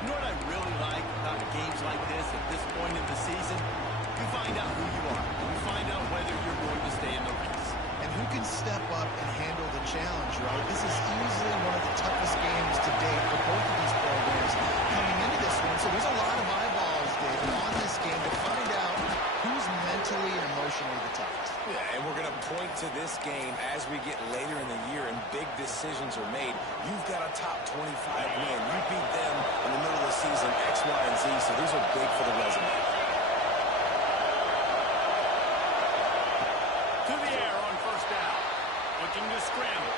You know what I really like about games like this at this point in the season? You find out who you are. You find out whether you're going to stay in the race. And who can step up and handle the challenge, right? This is easily one of the toughest games to date for both of these programs coming into this one. So there's a lot of eyeballs, David, on this game to find out who's mentally and emotionally the toughest. Yeah, and we're going to point to this game as we get later in the year and big decisions are made. You've got a top 25 win. You beat them in the middle of the season, X, Y, and Z, so these are big for the resume. To the air on first down. Looking to scramble.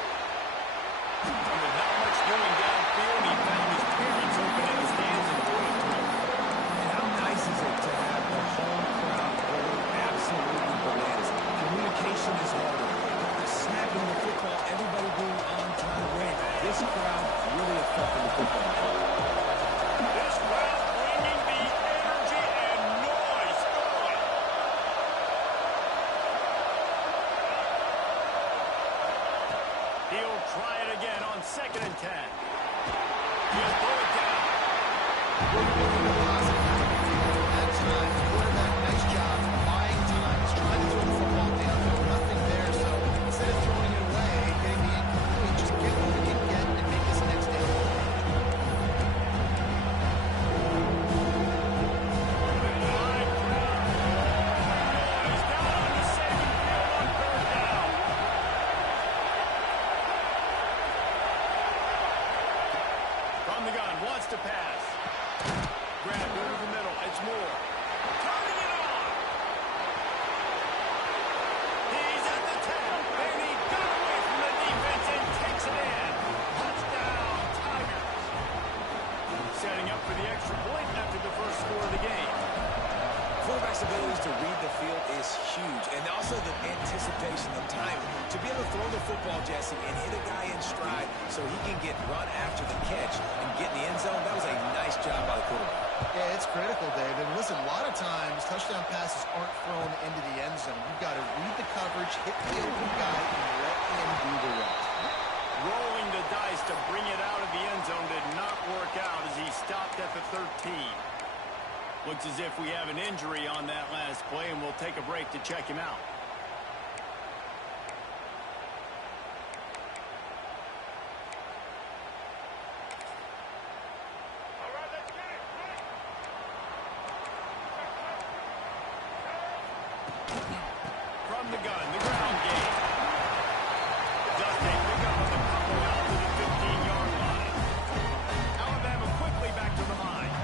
And with not much doing downfield, he found his parents open in the stands and threw it to him. And how nice is it to have the home crowd going absolutely bananas? Communication is harder. The snapping the football, everybody being on time ready. This crowd really affecting the football game. This crowd bringing the energy and noise early. He'll try it again on 2nd and 10. He'll throw it down. That time, the quarterback, nice job buying time. He's trying to throw the football downfield. Nothing there, so instead of throwing it away, getting the incomplete, just get what we can get and make this next down. He's down on the second field on 3rd down. From the gun, wants to pass. Grabbed over the middle. It's Moore. Turning it on. He's at the 10. And he got away from the defense and takes it in. Touchdown, Tigers. Setting up for the extra point after the first score of the game. Quarterback's abilities to read the field is huge, and also the anticipation, the timing. To be able to throw the football, Jesse, and hit a guy in stride so he can get run after the catch and get in the end zone, that was a nice job by the quarterback. Yeah, it's critical, David. Listen, a lot of times touchdown passes aren't thrown into the end zone. You've got to read the coverage, hit the open guy, and let him do the rest. Rolling the dice to bring it out of the end zone did not work out as he stopped at the 13. Looks as if we have an injury on that last play, and we'll take a break to check him out. From the gun, the ground game. Does they pick up on the couple out to the 15-yard line. Alabama quickly back to the line.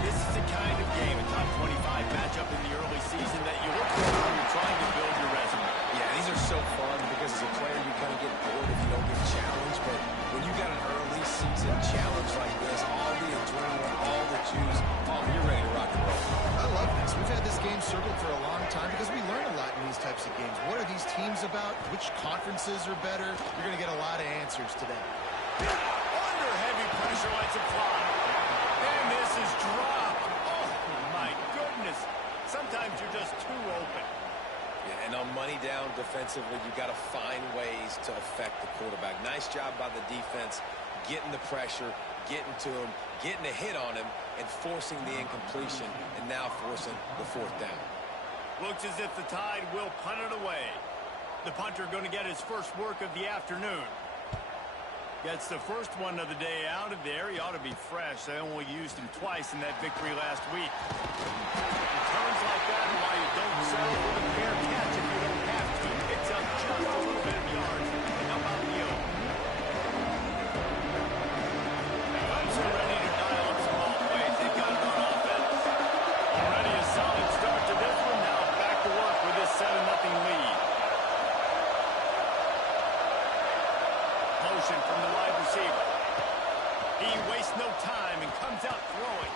This is the kind of game, a top 25 matchup in the early season that you look for when you're trying to build your resume. Yeah, these are so fun because as a player you kind of get bored if you don't get challenged, but when you got an early season challenge like this, all the adrenaline, all the juice, you're ready to rock and roll. I love this. We've had this game circled for a long time because we learn a lot in these types of games. What are these teams about? Which conferences are better? You're going to get a lot of answers today. Under heavy pressure, lets it fly. And this is dropped. Oh, my goodness. Sometimes you're just too open. Yeah, and on money down defensively, you got to find ways to affect the quarterback. Nice job by the defense, getting the pressure, getting to him, getting a hit on him, and forcing the incompletion, and now forcing the 4th down. Looks as if the Tide will punt it away. The punter going to get his first work of the afternoon. Gets the first one of the day out of there. He ought to be fresh. They only used him twice in that victory last week. Returns like that are why you don't settle for the fair catch if you don't have to. Picks up just a little bit of yards. How about you? Clemson ready to dial up some ball plays. They've got it on offense. Already a solid start to this one. Now back to work with this 7-0 lead. Motion from the wide receiver. He wastes no time and comes out throwing.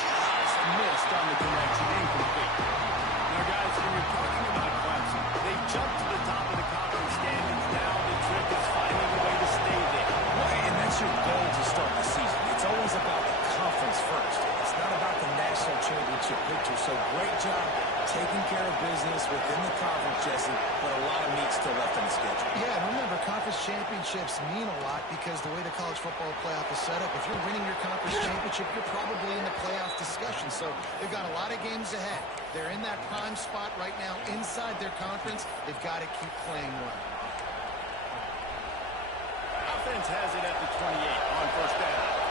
Just missed on the connection. Incomplete. Now, guys, when you're talking about Clemson, they jumped to the top of the conference standings. Now the trick is finding a way to stay there. Right, and that's your goal to start the season. It's always about the conference first. It's not about the national championship picture. So great job taking care of business within the conference, Jesse, but a lot of meat still left on the schedule. Yeah, and remember, conference championships mean a lot because the way the college football playoff is set up, if you're winning your conference championship, you're probably in the playoff discussion. So they've got a lot of games ahead. They're in that prime spot right now inside their conference. They've got to keep playing well. Offense has it at the 28 on first down.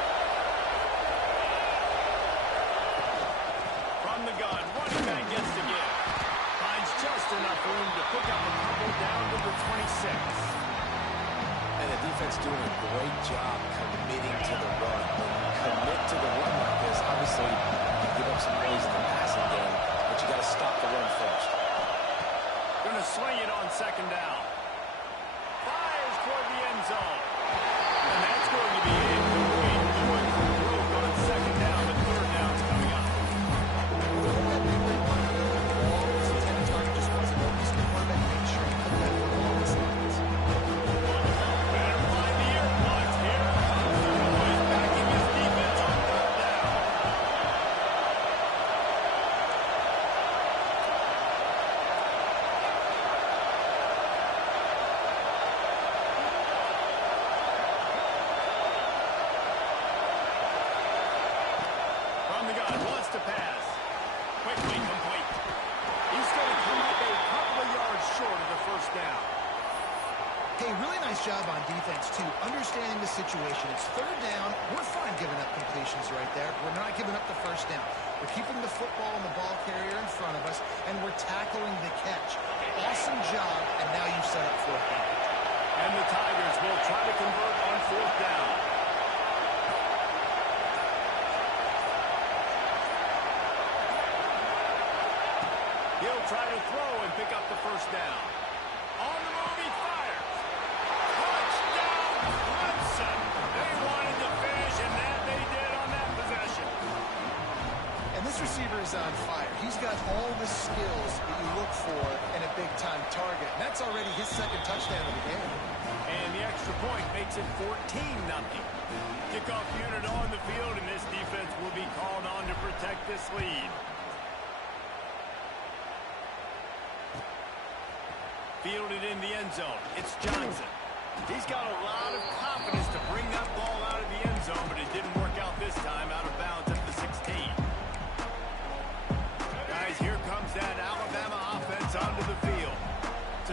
From the gun, running back gets the give. Finds just enough room to pick up a couple down to the 26. And the defense doing a great job committing to the run. Commit to the run like this. Obviously, you give up some plays in the passing game, but you got to stop the run first. Going to swing it on second down. Fires toward the end zone. And that's going to be incomplete. Going for broke on second down, but third down's coming up. Better find the earplugs. Here comes the boys backing his defense on third down. From the gun, wants to pass. Quickly complete. He's going to come up a couple of yards short of the first down. Hey, really nice job on defense, too. Understanding the situation. It's third down. We're fine giving up completions right there. We're not giving up the first down. We're keeping the football and the ball carrier in front of us, and we're tackling the catch. Awesome job, and now you've set up fourth down. And the Tigers will try to convert on fourth down. He'll try to throw and pick up the first down. On the move, he fires. Touchdown, Clemson. They wanted to finish, and that they did on that possession. And this receiver is on fire. He's got all the skills that you look for in a big-time target. And that's already his second touchdown of the game. And the extra point makes it 14-0. Kickoff unit on the field, and this defense will be called on to protect this lead. Fielded in the end zone. It's Johnson. He's got a lot of confidence to bring that ball out of the end zone, but it didn't work out this time, out of bounds at the 16. Guys, here comes that Alabama offense onto the field.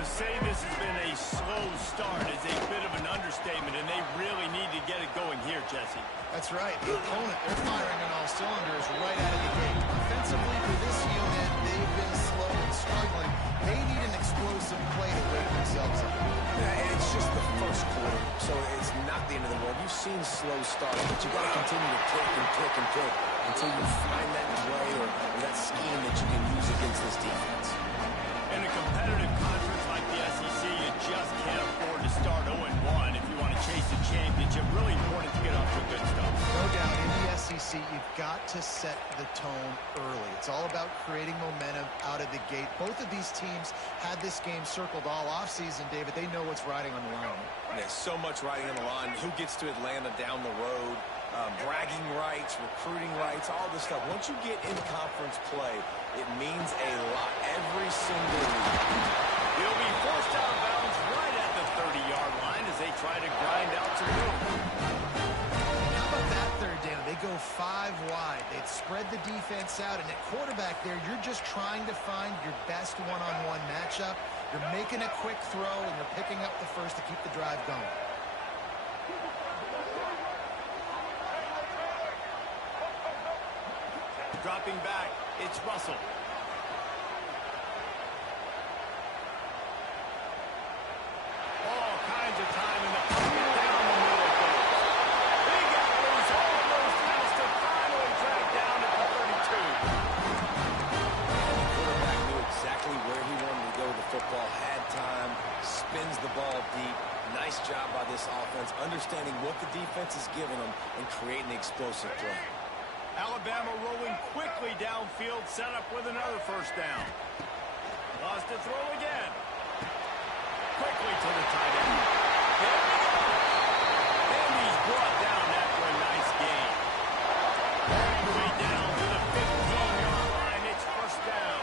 To say this has been a slow start is a bit of an understatement, and they really need to get it going here, Jesse. That's right. The opponent, they're firing on all cylinders right out of the gate. Offensively, for this unit, they've been slow and struggling. They need an explosive play to wake themselves up. Yeah, and it's just the first quarter, so it's not the end of the world. You've seen slow starts, but you got to continue to kick and kick and kick until you find that play or that scheme that you can use against this defense. In a competitive conference like the SEC, you just can't afford to start 0-1 if you want to chase a championship. Really important to get off to a good start. No doubt, in the SEC, you've got to set the tone early. It's all about creating momentum out of the gate. Both of these teams had this game circled all offseason, David. They know what's riding on the line. There's so much riding on the line. Who gets to Atlanta down the road? Bragging rights, recruiting rights, all this stuff. Once you get in conference play, it means a lot every single week. He'll be forced out of bounds right at the 30-yard line as they try to grind out some room. How about that third down? They go 5 wide. They'd spread the defense out, and at quarterback there, you're just trying to find your best one-on-one matchup. You're making a quick throw, and you're picking up the first to keep the drive going. Dropping back, it's Russell. All kinds of time in the pocket, down the middle it goes. Big outlays, almost has to finally drag down at the 32. The quarterback knew exactly where he wanted to go with the football, had time, spins the ball deep. Nice job by this offense, understanding what the defense is giving them and creating the explosive play. Alabama rolling quickly downfield, set up with another first down. Lost to throw again. Quickly to the tight end. There we go. And he's brought down after a nice gain. All the way down to the 15-yard line. It's first down.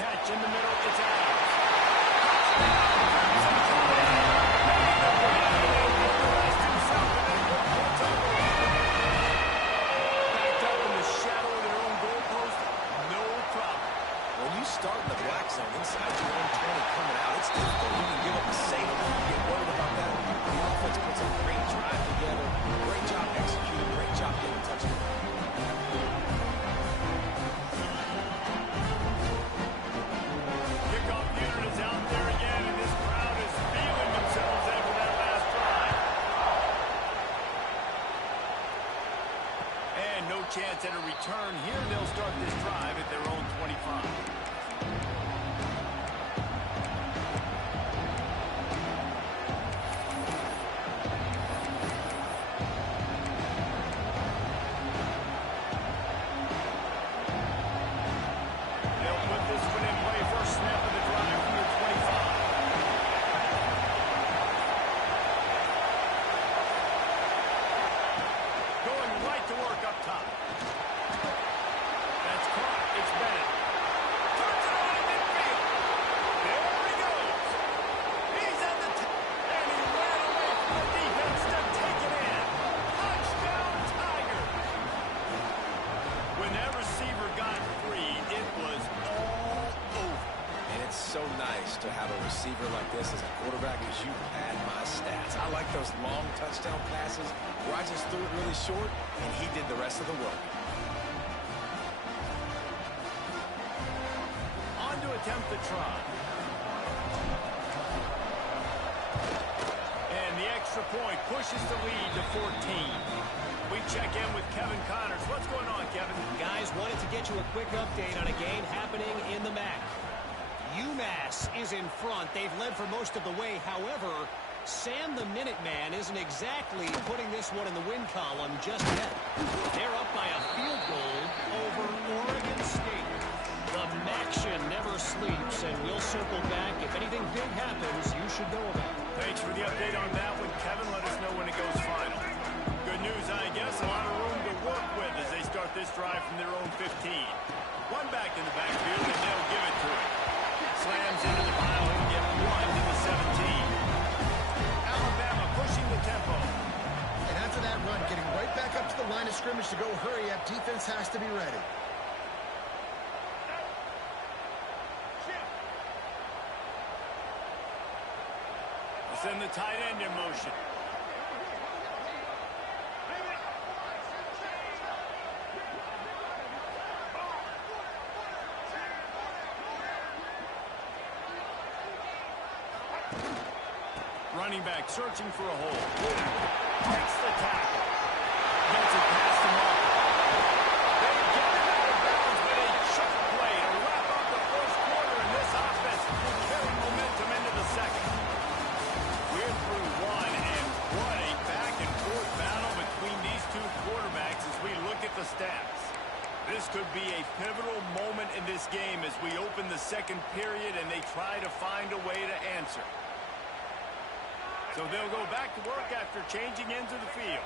catch in the middle. It's out. Backed up in the shadow of their own goalpost. No problem. When you start in the black zone inside your own 20 coming out, it's difficult. You can give up a save. You get worried about that. The offense puts a great drive together. Great job executing. Great job getting touchdown. Kickoff unit is out there again, and this crowd is feeling themselves after that last drive. And no chance at a return here. They'll start this drive at their own 25. To have a receiver like this as a quarterback, because you pad my stats. I like those long touchdown passes where I just threw it really short and he did the rest of the work. On to attempt the try. And the extra point pushes the lead to 14. We check in with Kevin Connors. What's going on, Kevin? Guys, wanted to get you a quick update on a game happening in the MAC. UMass is in front. They've led for most of the way. However, Sam the Minuteman isn't exactly putting this one in the win column just yet. They're up by a field goal over Oregon State. The MACtion never sleeps, and we'll circle back. If anything big happens, you should know about it. Thanks for the update on that one, Kevin. Let us know when it goes final. Good news, I guess. A lot of room to work with as they start this drive from their own 15. One back in the backfield, and they'll give it to him. Slams into the pile. He'll get one to the 17. Alabama pushing the tempo. And after that run, getting right back up to the line of scrimmage to go hurry up, defense has to be ready. Send the tight end in motion. Running back searching for a hole. Takes the tackle. Gets it past the mark. They get it out of bounds with a choke play to wrap up the first quarter, and this offense will carry momentum into the second. We're through one, and what a back-and-forth battle between these two quarterbacks as we look at the stats. This could be a pivotal moment in this game as we open the second period and they try to find a way to answer. So they'll go back to work after changing ends of the field.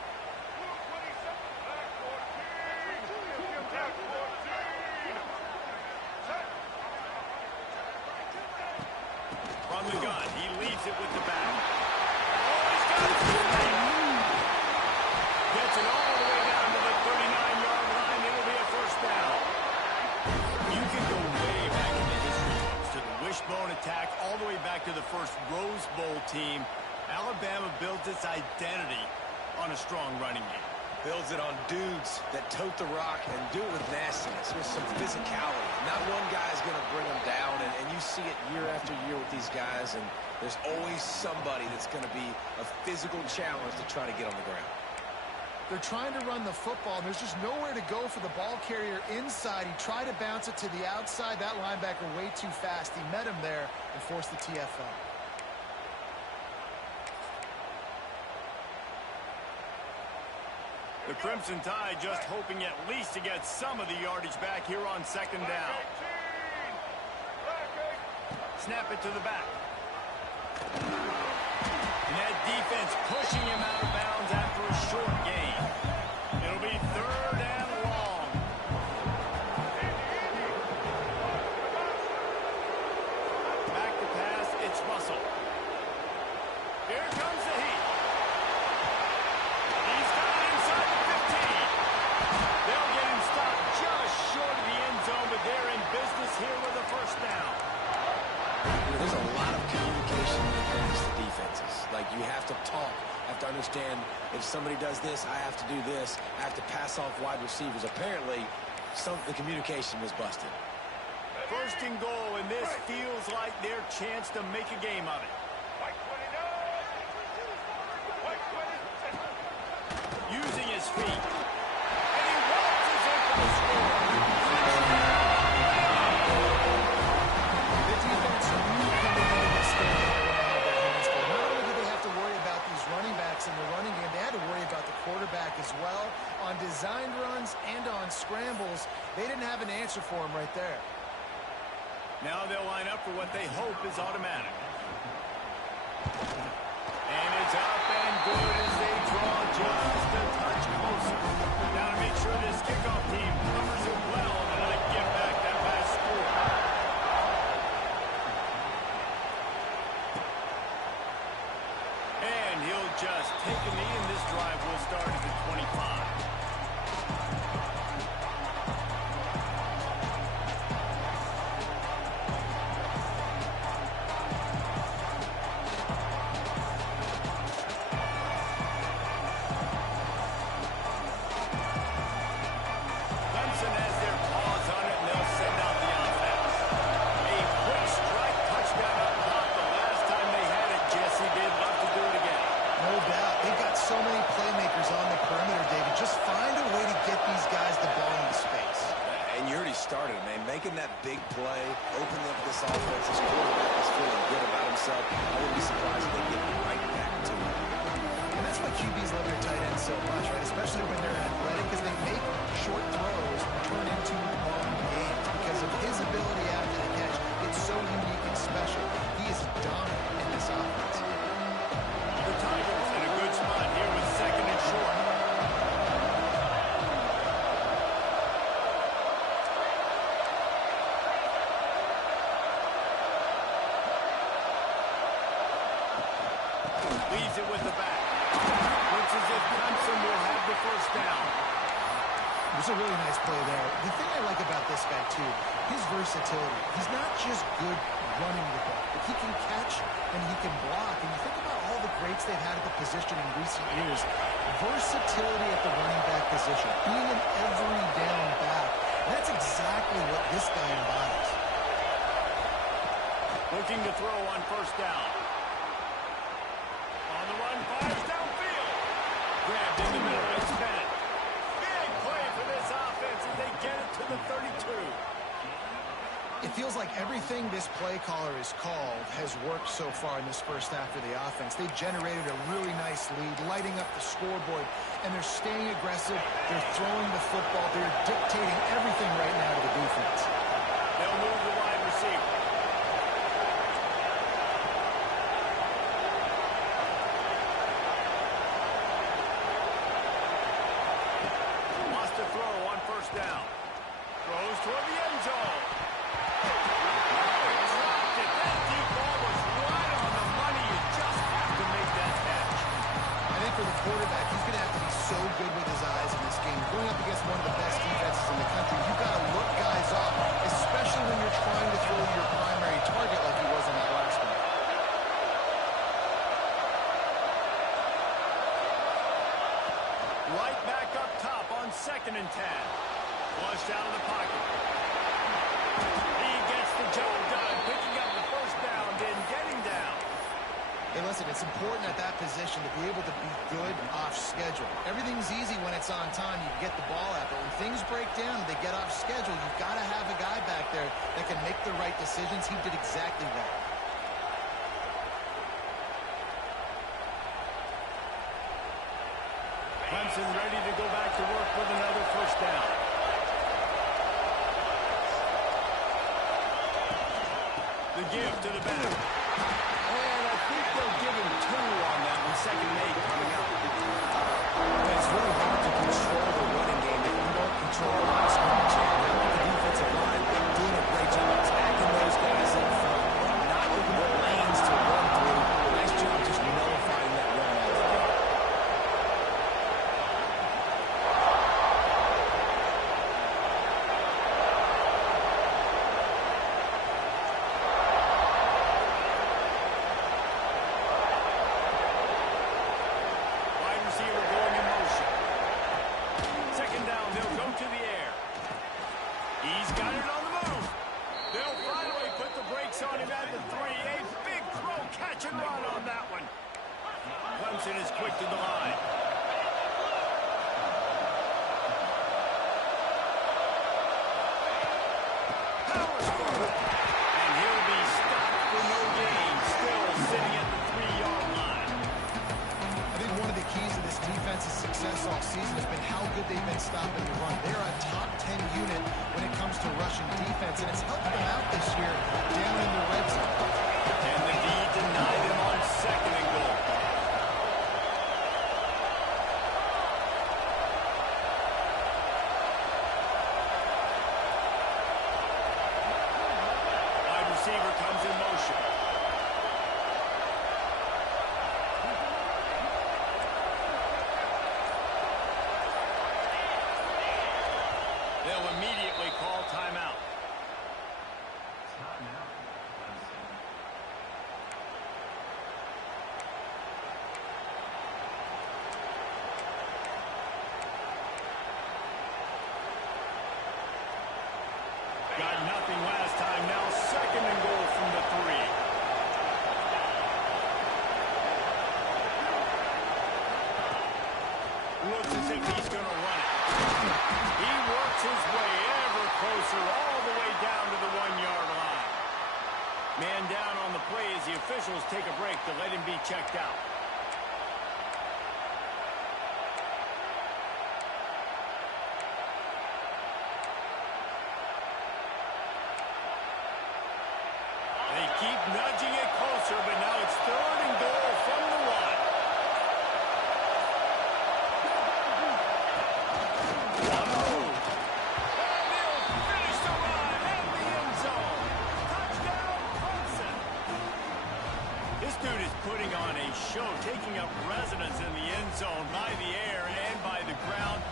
From the gun, he leads it with the back. Oh, he's got it. Gets it all the way down to the 39-yard line. It'll be a first down. You can go way back in the history books to the wishbone attack, all the way back to the first Rose Bowl team. Alabama builds its identity on a strong running game. Builds it on dudes that tote the rock and do it with nastiness, with some physicality. Not one guy is going to bring them down, and you see it year after year with these guys, and there's always somebody that's going to be a physical challenge to try to get on the ground. They're trying to run the football, and there's just nowhere to go for the ball carrier inside. He tried to bounce it to the outside. That linebacker way too fast. He met him there and forced the TFL. The Crimson Tide just hoping at least to get some of the yardage back here on second down. Snap it to the back. And that defense pushing him out of bounds after a short gain. It'll be third and long. There's a lot of communication when it comes to defenses. Like, you have to talk. You have to understand if somebody does this, I have to do this. I have to pass off wide receivers. Apparently, the communication was busted. First and goal, and this feels like their chance to make a game of it. Using his feet. And he waltzes in for the score. The defense knew coming into this game they were going to have their hands full. Not only did they have to worry about these running backs in the running game, they had to worry about the quarterback as well. On designed runs and on scrambles, they didn't have an answer for him right there. Now they'll line up for what they hope is automatic. And it's up and good as they draw just a touch closer. Now to make sure this kickoff team covers it well and I get back that last score. And he'll just take a knee, and this drive will start at the 25. Clemson has their paws on it, and they'll send out the offense. A quick strike touchdown up top. The last time they had it, Jesse, they'd love to do it again. No doubt. They've got so many playmakers on the perimeter, David. Just find a way to get these guys the ball into space. And you already started, man. Making that big play, opening up this offense. This quarterback is feeling good about himself. I wouldn't be surprised if they get right back to it. And that's why QBs love their tight ends so much, right? Especially when they're athletic, because they make short throws turn into long games because of his ability after the catch. It's so unique and special. He is dominant in this offense. The Tigers in a good spot here with second and short. Leaves it with the back. Looks as if Clemson will have the first down. It was a really nice play there. The thing I like about this guy, too, his versatility. He's not just good running the ball, but he can catch and he can block. And you think about all the greats they've had at the position in recent years. Versatility at the running back position, being an every down back. That's exactly what this guy embodies. Looking to throw on first down. On the run, fires downfield. Grabbed in the middle, it's Bennett. Big play for this offense as they get it to the 32. It feels like everything this play caller has called has worked so far in this first half of the offense. They've generated a really nice lead, lighting up the scoreboard, and they're staying aggressive. They're throwing the football. They're dictating everything right now to the defense. They'll move the wide receiver. Wants to throw on first down. Throws toward the end zone. Dropped it. That deep ball was right on the money. You just have to make that catch. I think for the quarterback, he's going to have to be so good with his eyes in this game. Going up against one of the best defenses in the country, you've got to look guys off, especially when you're trying to throw your primary target like he was on that last one. Right back up top on second and 10. Flushed out of the pocket. He gets the job done, picking up the first down, then getting down. Hey, listen, it's important at that position to be able to be good off schedule. Everything's easy when it's on time. You get the ball out, but when things break down, they get off schedule. You've got to have a guy back there that can make the right decisions. He did exactly that. Clemson ready to go back to work with another first down. The give to the back. And I think they'll give him 2 on that one. Second and 8 coming up. It's really hard to control the running game if you don't control the line of scrimmage. The defensive line doing a great job attacking those guys up front, not opening up lanes to run through. Nice job just nullifying that run out of the game. on him at the 3. A big throw, catch and run on that one. Clemson is quick to the line. Power score. And he'll be stopped for no gain. Still sitting at the 3-yard line. I think one of the keys to this defense's success all season has been how good they've been stopping the run. They're a top 10 unit when it comes to rushing defense, and it's helped them out this year down in the red zone. And the D denied him on 2nd and goal. Wide receiver comes in motion. They'll immediately call timeout. Got nothing last time. Now 2nd and goal from the 3. Looks as if he's going to run it. He works his way ever closer all the way down to the 1-yard line. Man down on the play as the officials take a break to let him be checked out. They keep nudging it closer, but now it's 3rd and goal from the 1. One move. And he'll finish the run at the end zone. Touchdown, Clemson. This dude is putting on a show, taking up residence in the end zone by the air and by the ground,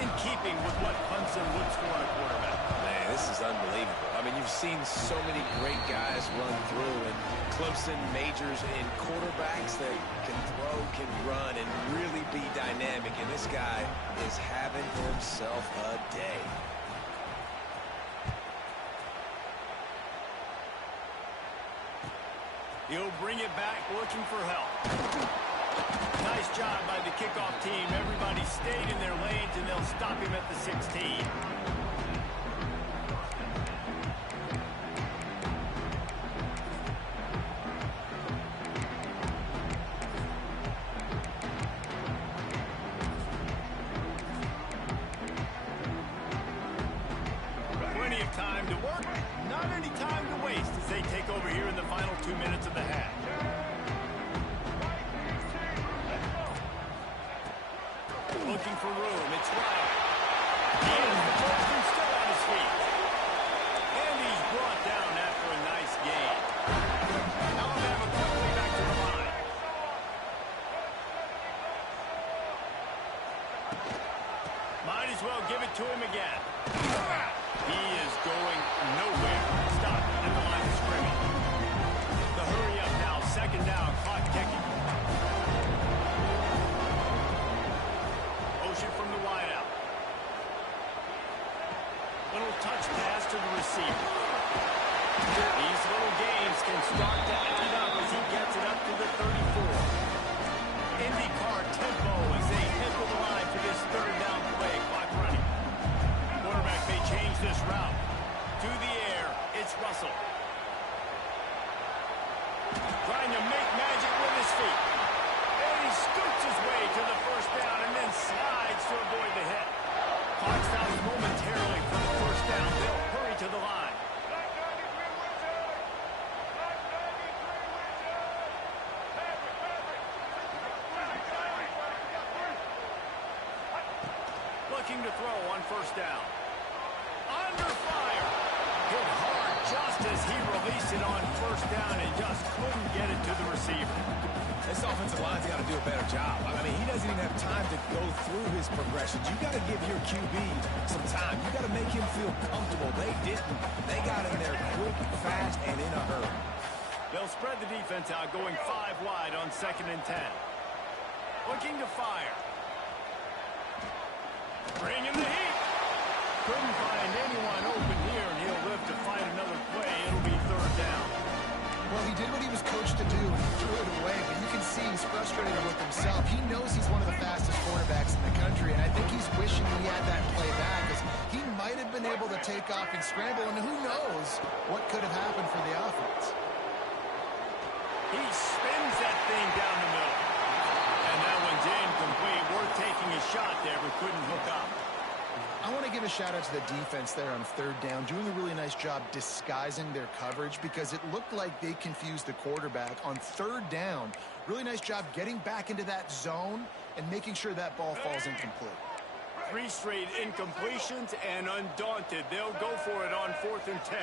in keeping with what Clemson looks for in a quarterback. Man, this is unbelievable. I mean, you've seen so many great guys run through, and Clemson majors in quarterbacks that can throw, can run, and really be dynamic, and this guy is having himself a day. He'll bring it back, looking for help. Nice job by the kickoff team. Everybody stayed in their lanes, and they'll stop him at the 16. Plenty of time to work, not any time to waste as they take over here in the final 2 minutes of the half. Looking for room. It's Riley. He is the first and still on his feet. And he's brought down after a nice gain. Alabama quickly back to the line. Might as well give it to him again. He is going nowhere. Stop at the line of scrimmage. The hurry up now. 2nd down. Clock ticking. From the wideout. Little touch pass to the receiver. These little games can start to add up as he gets it up to the 34. IndyCar tempo as they head to the line for this 3rd down play. Clock running. Quarterback may change this route. To the air, it's Russell. Trying to make magic with his feet. And he scoots his way to the 1st down and then slides to avoid the hit. Clock stops momentarily for the 1st down. They'll hurry to the line. Looking to throw on 1st down. Under fire. Hit hard just as he released it on 1st down and just couldn't get it to the receiver. This offensive line's got to do a better job. I mean, he doesn't even have time to go through his progressions. You got to give your QB some time. You got to make him feel comfortable. They didn't. They got in there quick, fast, and in a hurry. They'll spread the defense out, going 5 wide on 2nd and 10. Looking to fire. Bringing the heat. Couldn't find anyone open here, and he'll live to fight another play. It'll be 3rd down. frustrated with himself. He knows he's one of the fastest quarterbacks in the country, and I think he's wishing he had that play back, as he might have been able to take off and scramble, and who knows what could have happened for the offense. He spins that thing down the middle. And that one's incomplete. We're taking a shot there, but couldn't hook up. I want to give a shout-out to the defense there on third down, doing a really nice job disguising their coverage, because it looked like they confused the quarterback on third down. Really nice job getting back into that zone and making sure that ball falls incomplete. 3 straight incompletions, and undaunted, they'll go for it on 4th and 10.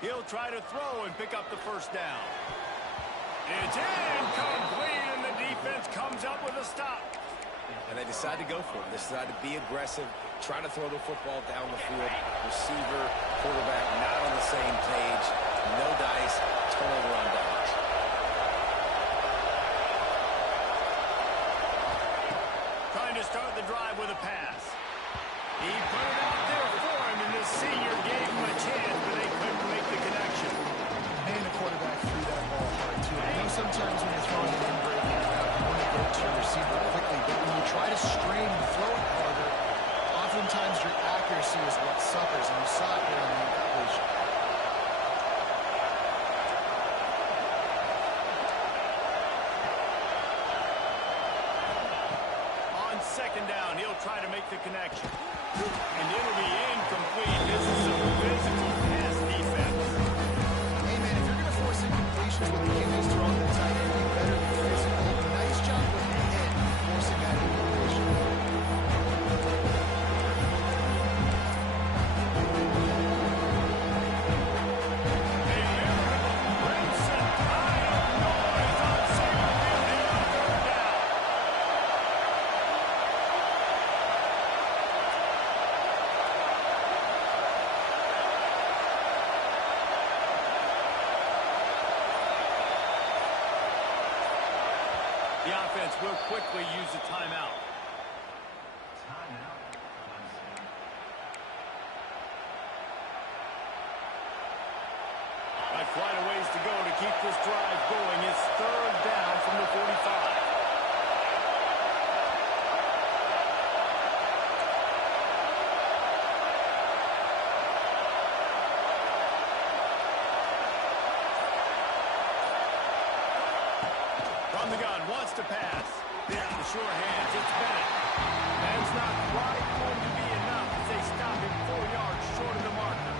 He'll try to throw and pick up the first down. It's incomplete, and the defense comes up with a stop. And they decide to go for it. They decide to be aggressive, try to throw the football down the field. Receiver, quarterback, not on the same page. No dice, turnover on downs. Trying to start the drive with a pass. He put it out there for him, and the senior gave him a chance, but they couldn't make the connection. And the quarterback threw that ball hard, too. I know sometimes when you're throwing an in-breaking route, you want to go to your receiver quickly, but when you try to strain and throw it harder, oftentimes your accuracy is what suffers, and you saw it there in the incompletion. On 2nd down, he'll try to make the connection. And it'll be incomplete. This is some physical pass defense. Hey, man, if you're going to force incompletions with the QB's throwing the tight end, you better be physical. Nice job with the hit, forcing that incompletion. A veritable Clemson pile of noise on second field here on 3rd down. The offense will quickly use a timeout. Got quite a ways to go to keep this drive going. It's 3rd down from the 45. From the gun, wants to pass. The sure hands, it's Bennett. That's not quite going to be enough as they stop him 4 yards short of the marker.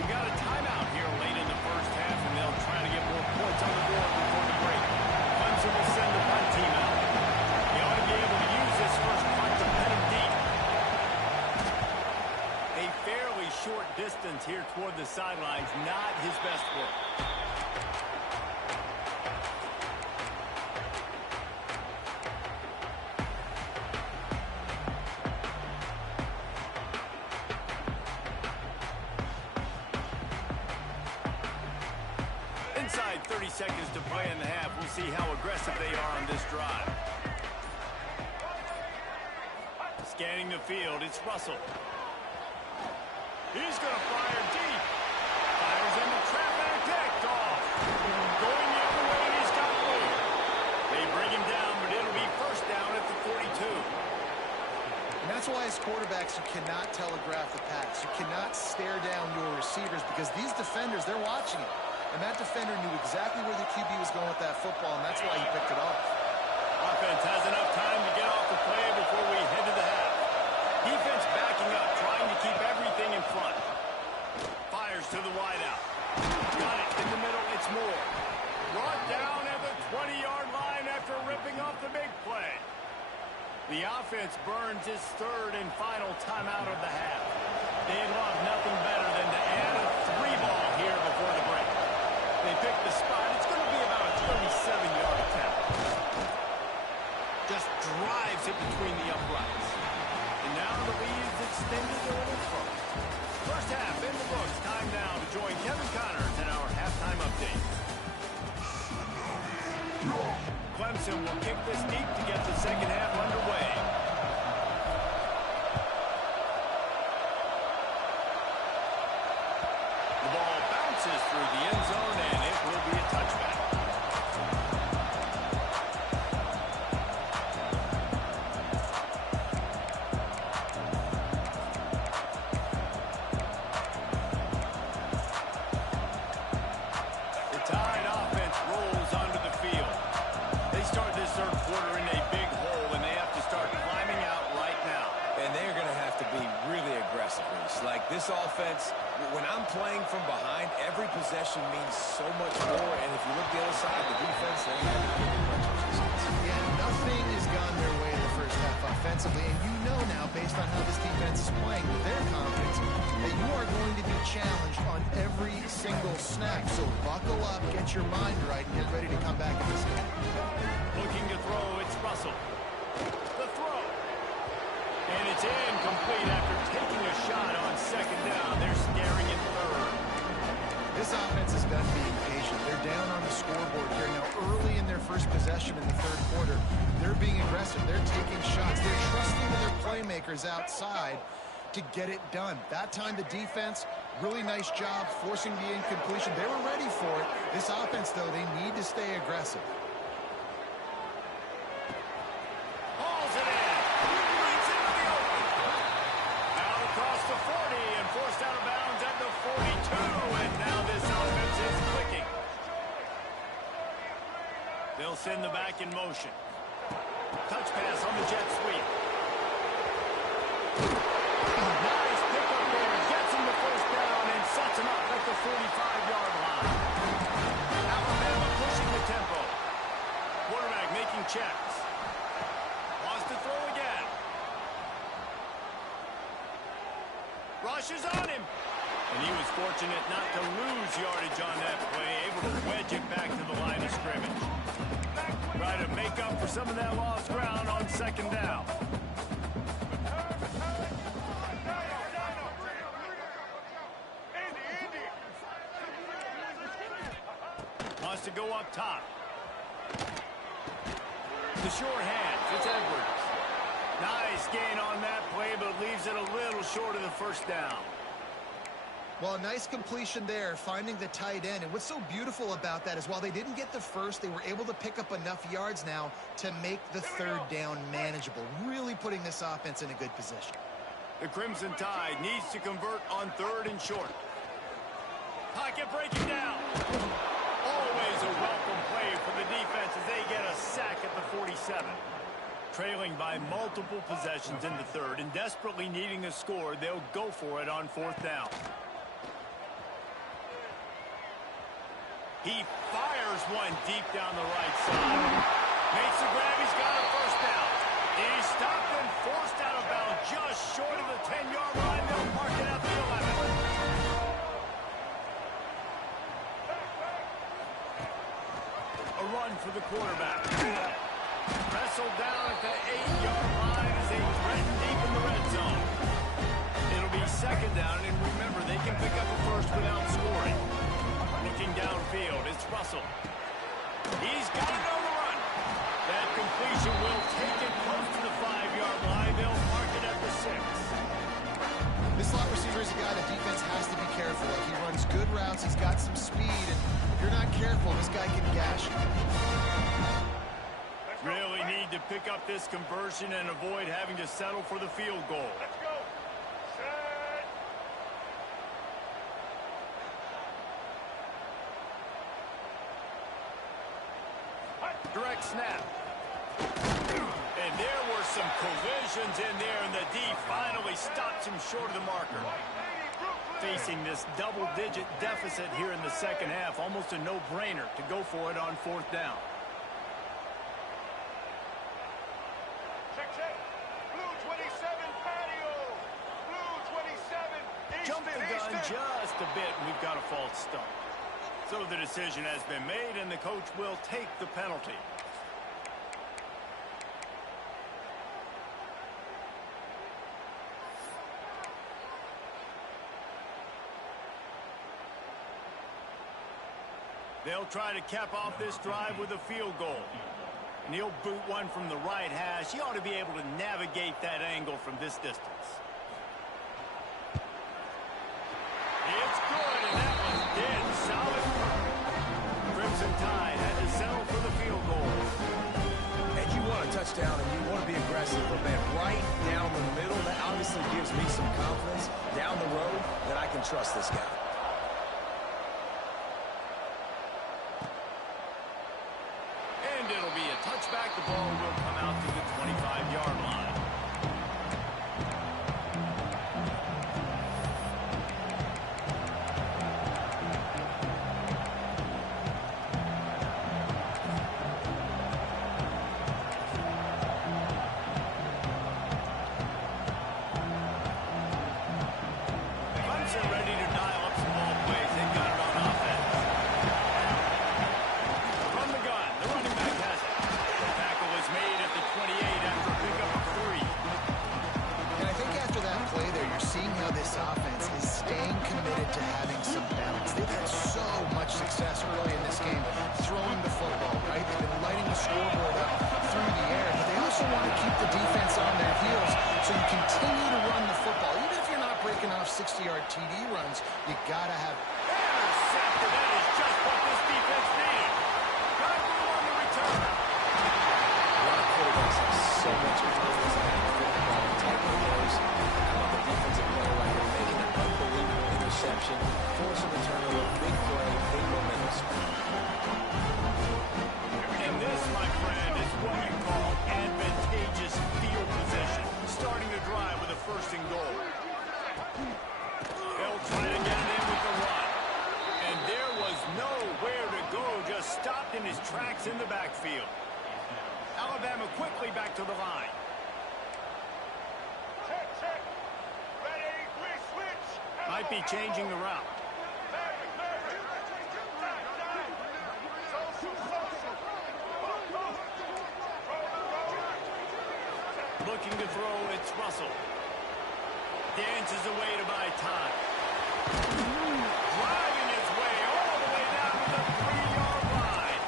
We got a timeout here late in the first half, and they'll try to get more points on the board before the break. Clemson will send the punt team out. He ought to be able to use this first punt to pin him deep. A fairly short distance here toward the sidelines, not his best work. Inside 30 seconds to play in the half. We'll see how aggressive they are on this drive. Scanning the field, it's Russell. He's going to fire deep. Fires into traffic, picked off. Going the other way, and he's got room. They bring him down, but it'll be 1st down at the 42. And that's why as quarterbacks, you cannot telegraph the pass. You cannot stare down your receivers, because these defenders, they're watching it. And that defender knew exactly where the QB was going with that football, and that's why he picked it off. Offense has enough time to get off the play before we head to the half. Defense backing up, trying to keep everything in front. Fires to the wideout. Got it in the middle, it's Moore. Brought down at the 20-yard line after ripping off the big play. The offense burns its 3rd and final timeout of the half. They want nothing better than to add a 3-ball here before the break. They pick the spot. It's going to be about a 37-yard attempt. Just drives it between the uprights. And now the lead is extended a little further. First half in the books. Time now to join Kevin Connors Clemson will kick this deep to get the second half underway. The ball bounces through the end zone, and it will be a touchback. The Tide offense rolls onto the field. They start this third quarter in a big hole, and they have to start climbing out right now. And they're going to have to be really aggressive. It's like this offense, when I'm playing from behind, every possession means so much more. And if you look the other side, the defense, they have to give much resistance. Yeah, nothing has gone their way in the first half offensively. And you know now, based on how this defense is playing with their confidence, that you are going to be challenged on every single snap. So buckle up, get your mind right, and get ready to come back in this game. Looking to throw, it's Russell. The throw. And it's incomplete after taking a shot on second down. They're scaring it third. This offense is done being patient. They're down on the scoreboard here. Now, early in their first possession in the third quarter, they're being aggressive. They're taking shots. They're trusting their playmakers outside to get it done. That time, the defense, really nice job forcing the incompletion. They were ready for it. This offense, though, they need to stay aggressive. Hauls it in. Leads into the open. Out across the 40 and forced out of bounds at the 42. And now this offense is clicking. They'll send the back in motion. Touch pass on the jet sweep. Nice pickup there. Gets him the first down and sets him up at the 45-yard line. Alabama pushing the tempo. Quarterback making checks. Wants to throw again. Rushes on him. And he was fortunate not to lose yardage on that play, able to wedge it back to the line of scrimmage. Try to make up for some of that lost ground on second down. Wants to go up top. The short hands. It's Edwards. Nice gain on that play, but leaves it a little short of the first down. Well, nice completion there, finding the tight end. And what's so beautiful about that is while they didn't get the first, they were able to pick up enough yards now to make the third down manageable, really putting this offense in a good position. The Crimson Tide needs to convert on third and short. Pocket breaking down. Always a welcome play for the defense as they get a sack at the 47. Trailing by multiple possessions in the third and desperately needing a score, they'll go for it on fourth down. He fires one deep down the right side. Makes the grab. He's got a first down. He's stopped and forced out of bounds just short of the 10-yard line. They'll mark it at the 11. A run for the quarterback. Wrestled down at the 8-yard line as they threaten deep in the red zone. It'll be second down, and remember, they can pick up a first without scoring. Looking downfield, it's Russell. He's got it on the run. That completion will take it close to the 5-yard line. They'll mark it at the 6. This slot receiver is a guy the defense has to be careful of. He runs good routes. He's got some speed. And if you're not careful, this guy can gash you. Really need to pick up this conversion and avoid having to settle for the field goal. Let's go. Set. Direct snap. And there were some collisions in there, and the D finally stops him short of the marker. Facing this double-digit deficit here in the second half, almost a no-brainer to go for it on fourth down. Check. Blue 27 patio. Blue 27 Jumped the gun Easton. just a bit, and we've got a false start. So the decision has been made, and the coach will take the penalty. They'll try to cap off this drive with a field goal. And he'll boot one from the right hash. He ought to be able to navigate that angle from this distance. It's good, and that was dead solid. Crimson Tide had to settle for the field goal. And you want a touchdown, and you want to be aggressive, but man, right down the middle, that obviously gives me some confidence down the road that I can trust this guy. And it'll be a touchback. The ball will come out to the 25-yard line. Clemson ready to dial up some ball plays. They've got it on offense. From the gun, the running back has it. The tackle is made at the 28 after a pickup of 3. And I think after that play there, you're seeing how this offense is staying committed to having some balance. They've had so much success early in this game throwing the football, right? They've been lighting the scoreboard up through the air, but they also want to keep the defense on their heels so you continue to run the football. Even if you're not breaking off 60-yard TD runs, you got to have... Intercepted. That is just what this defense needed. Got room on the return. A lot of quarterbacks have so much confidence in having the football and tight windows. How about the defensive player right here making an unbelievable interception, forcing the turnover, big play, big momentum. And this, my friend, is what you call advantageous field position. Starting to drive with a first and goal. They'll try to get it in with the run. And there was nowhere to go, just stopped in his tracks in the backfield. Alabama quickly back to the line. Check, check. Ready, we switch. Might be changing the route. Looking to throw, it's Russell. Dances away to buy time. Driving his way all the way down to the 3-yard line.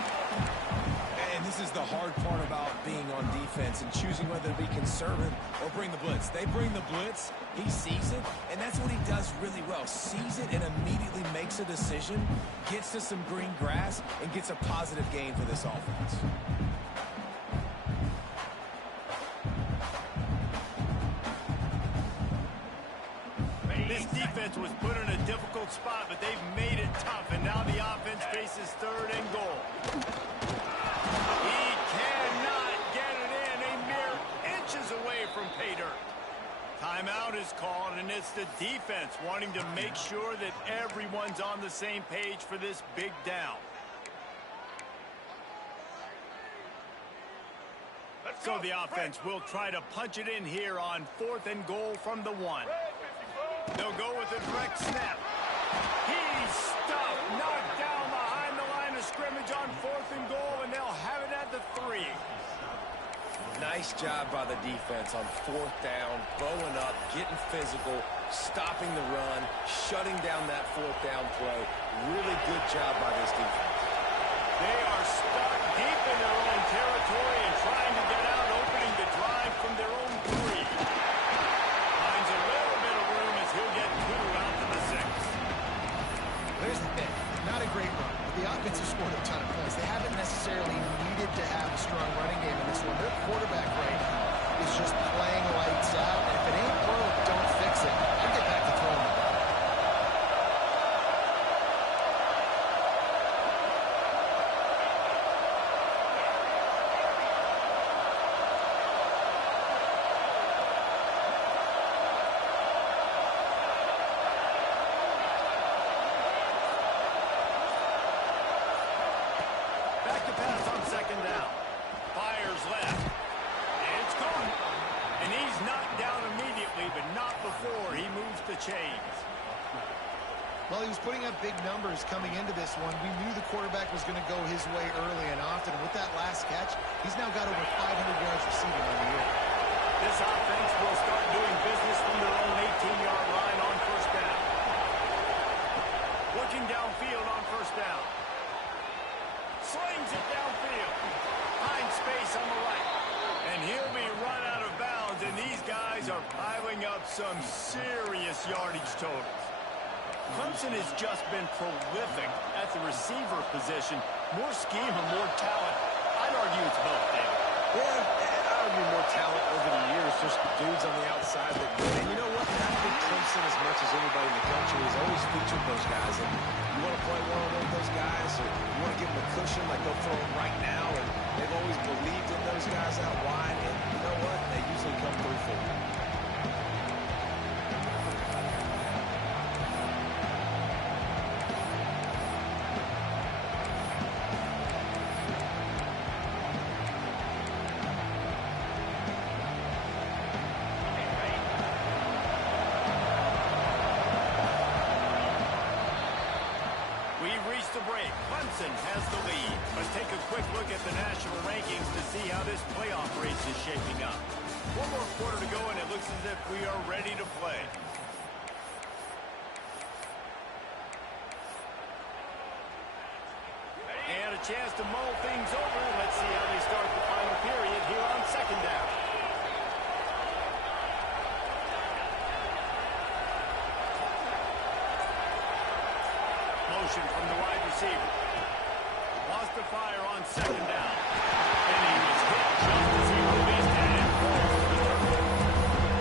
And this is the hard part about being on defense and choosing whether to be conservative or bring the blitz. They bring the blitz, he sees it, and that's what he does really well. Sees it and immediately makes a decision, gets to some green grass, and gets a positive gain for this offense. This defense was put in a difficult spot, but they've made it tough, and now the offense faces 3rd and goal. He cannot get it in, a mere inches away from pay dirt. Timeout is called, and it's the defense wanting to make sure that everyone's on the same page for this big down. So the offense will try to punch it in here on 4th and goal from the 1. They'll go with a direct snap. He's stuffed, knocked down behind the line of scrimmage on 4th and goal, and they'll have it at the 3. Nice job by the defense on 4th down, bowing up, getting physical, stopping the run, shutting down that 4th down play. Really good job by this defense. They are stuck deep in their own territory and trying to get out, opening the drive from their own 3. Finds a little bit of room as he'll get 2 out to the 6. There's the pick. Not a great run, but the offense has scored a ton of points. They haven't necessarily needed to have a strong running game in this one. Their quarterback right now is just playing lights out, and if it ain't broke, don't fix it. I'll get back to throwing the ball. Back to pass on 2nd down. Fires left. It's gone. And he's knocked down immediately, but not before he moves the chains. Well, he was putting up big numbers coming into this one. We knew the quarterback was going to go his way early and often. With that last catch, he's now got over 500 yards receiving on the year. This offense will start doing business from their own 18-yard line on 1st down. Looking downfield on 1st down. Slings it downfield. Finds space guys are piling up some serious yardage totals. Clemson has just been prolific at the receiver position. More scheme or more talent? I'd argue it's both, David. Yeah, I argue more talent over the years, just dudes on the outside that win. And you know what? I think Clemson, as much as anybody in the country, has always featured those guys. And you want to play one-on-one with those guys, or you want to give them a cushion like they'll throw them right now. And they've always believed in those guys out wide. And you know what? They usually come through for you. The break. Clemson has the lead. Let's take a quick look at the national rankings to see how this playoff race is shaping up. One more quarter to go, and it looks as if we are ready to play. And a chance to mull things over. Let's see how they start the final period here on second down. Motion from the wide receiver. Lost the fire on second down. And he was hit just as he released it.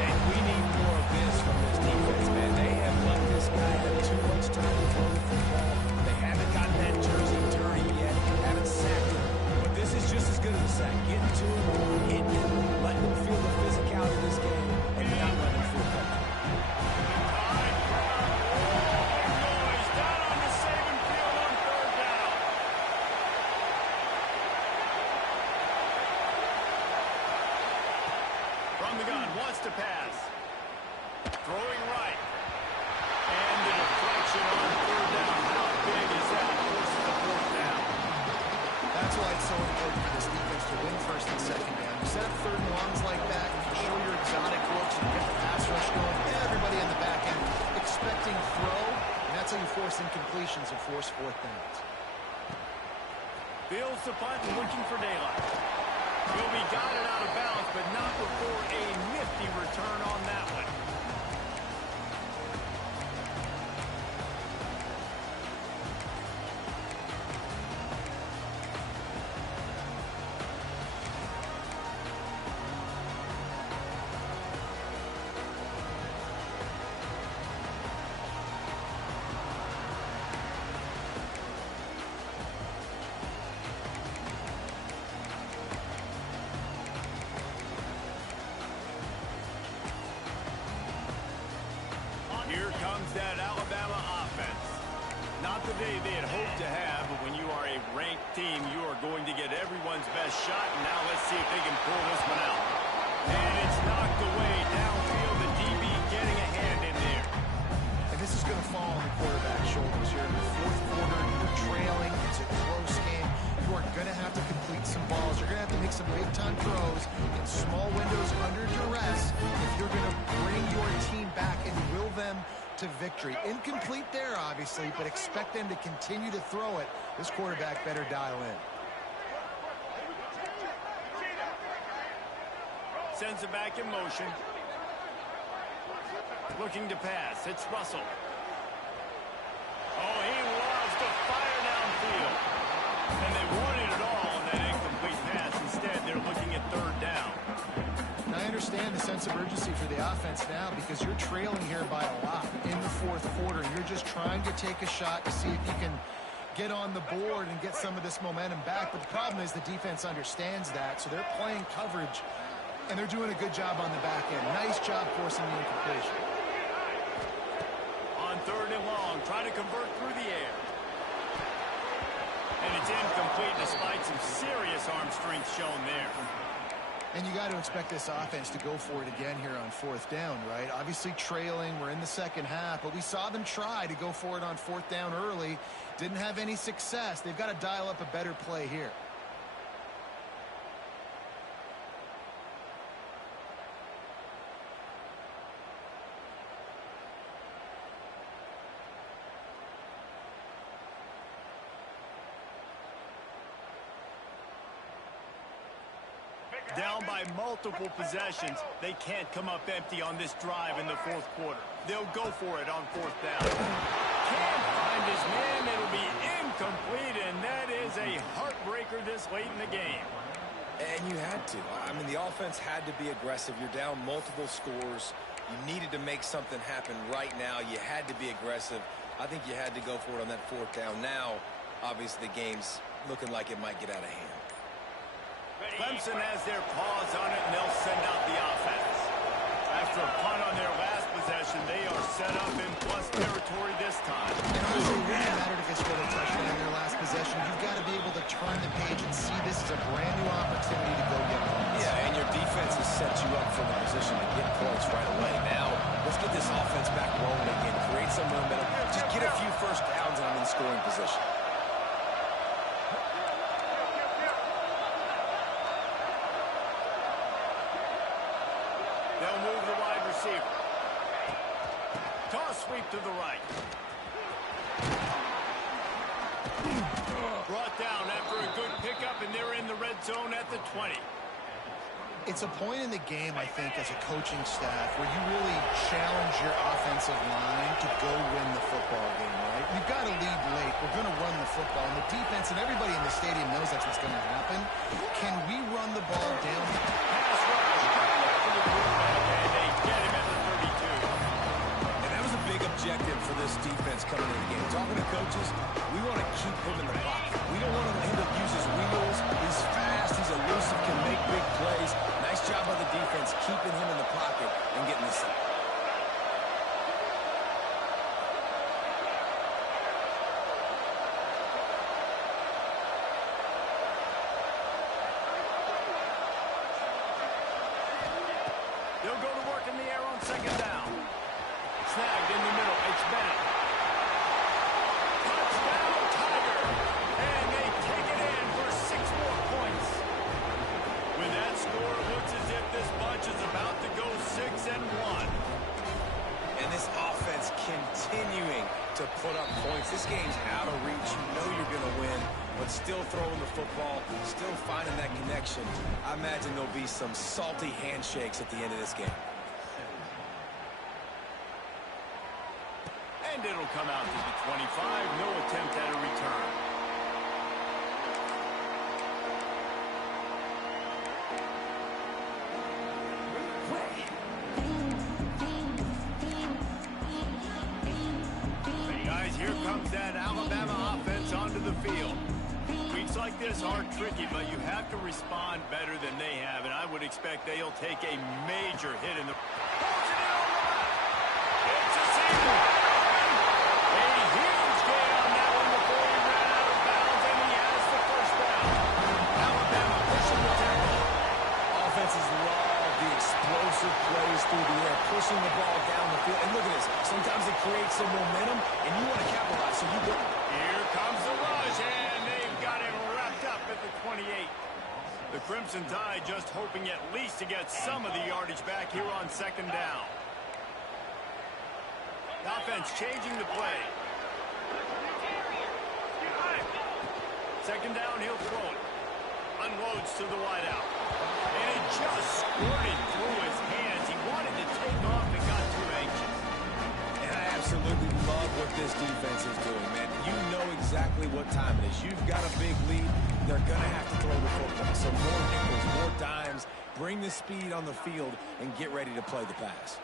And we need more of this from this defense, man. They have let this guy have too much time to throw the football. They haven't gotten that jersey dirty yet. Haven't sacked him. But this is just as good as a sack. Getting to him, hitting him, letting him feel the physicality of this game, and not letting him feel comfortable. To pass. Throwing right. And the deflection on third down. How big is that? Forces the fourth down. That's why it's so important for this defense to win first and second down. You set up third and longs like that, you can show your exotic looks, you get the pass rush going, everybody in the back end expecting throw, and that's how you force incompletions and force fourth downs. Fields the punt and looking for daylight. Will be got it out of bounds, but not before a nifty return on that one. Here comes that Alabama offense. Not the day they had hoped to have, but when you are a ranked team, you are going to get everyone's best shot. And now let's see if they can pull this one out. And it's knocked away downfield. The DB getting a hand in there. And this is going to fall on the quarterback's shoulders here in the fourth quarter. You're trailing. It's a close game. You are going to have to complete some balls. You're going to have to make some big-time throws in small windows under duress if you're going to bring your team back and will them to victory. Incomplete there, obviously, but expect them to continue to throw it. This quarterback better dial in. Sends it back in motion. Looking to pass. It's Russell. Oh, he loves to fire downfield. And they wanted it all on that incomplete pass. Instead, they're looking at third down. And I understand the sense of urgency for the offense now because you're trailing here by a lot in the fourth quarter. And you're just trying to take a shot to see if you can get on the board and get some of this momentum back. But the problem is the defense understands that, so they're playing coverage, and they're doing a good job on the back end. Nice job forcing the incompletion. On third and long, trying to convert through the air. And it's incomplete despite some serious arm strength shown there. And you got to expect this offense to go for it again here on fourth down, right? Obviously trailing, we're in the second half, but we saw them try to go for it on fourth down early. Didn't have any success. They've got to dial up a better play here. Down by multiple possessions, they can't come up empty on this drive in the fourth quarter. They'll go for it on fourth down. Can't find his man. It'll be incomplete, and that is a heartbreaker this late in the game. And you had to. I mean, the offense had to be aggressive. You're down multiple scores. You needed to make something happen right now. You had to be aggressive. I think you had to go for it on that fourth down. Now, obviously, the game's looking like it might get out of hand. Clemson has their paws on it, and they'll send out the offense. After a punt on their last possession, they are set up in plus territory this time. And honestly, it wouldn't matter if they scored a touchdown on their last possession. You've got to be able to turn the page and see this as a brand new opportunity to go get points. Yeah, and your defense has set you up for the position to get points right away. Now, let's get this offense back rolling again, create some momentum, just get a few first downs and I'm in scoring position. They'll move the wide receiver. Toss sweep to the right. Brought down after a good pickup, and they're in the red zone at the 20. It's a point in the game, I think, as a coaching staff where you really challenge your offensive line to go win the football game, right? We've got to lead late. We're going to run the football. And the defense and everybody in the stadium knows that's what's going to happen. Can we run the ball down? Pass rush. To the quarterback, and they get him at the 32. And that was a big objective for this defense coming into the game. Talking to coaches, we want to keep him in the pocket. We don't want him to use his wheels. He's fast. He's elusive, can make big plays. Nice job by the defense keeping him in the pocket and getting the sack. They'll go to work in the air on second down. Snagged in the middle. It's Bennett. Touchdown, Tiger. And they take it in for 6 more points. With that score, it looks as if this bunch is about to go 6-1. And this offense continuing to put up points. This game's out of reach. You know you're going to win, but still throwing the football, still finding that connection. I imagine there'll be some salty handshakes at the end of this game. And it'll come out to the 25. No attempt at a return. Guys, here comes that Alabama offense onto the field. Weeks like this are tricky, but you have to respond better than they have, and I would expect they'll take a major hit in the... It's a single. A huge gain on that one before he ran out of bounds, and he has the first down. Alabama pushing the tempo. Offenses love the explosive plays through the air, pushing the ball down the field. And look at this. Sometimes it creates some momentum, and you want to capitalize, so you go. Here comes the rush, and they've got him wrapped up at the 28. The Crimson Tide just hoping at least to get some of the yardage back here on second down. The offense changing the play. Second down, he'll throw it. Unloads to the wideout. And it just squirted through his hands. He wanted to take off and got too anxious. And I absolutely love what this defense is doing, man. You know exactly what time it is. You've got a big lead. They're going to have to throw the football. So more nickels, more dimes. Bring the speed on the field and get ready to play the pass.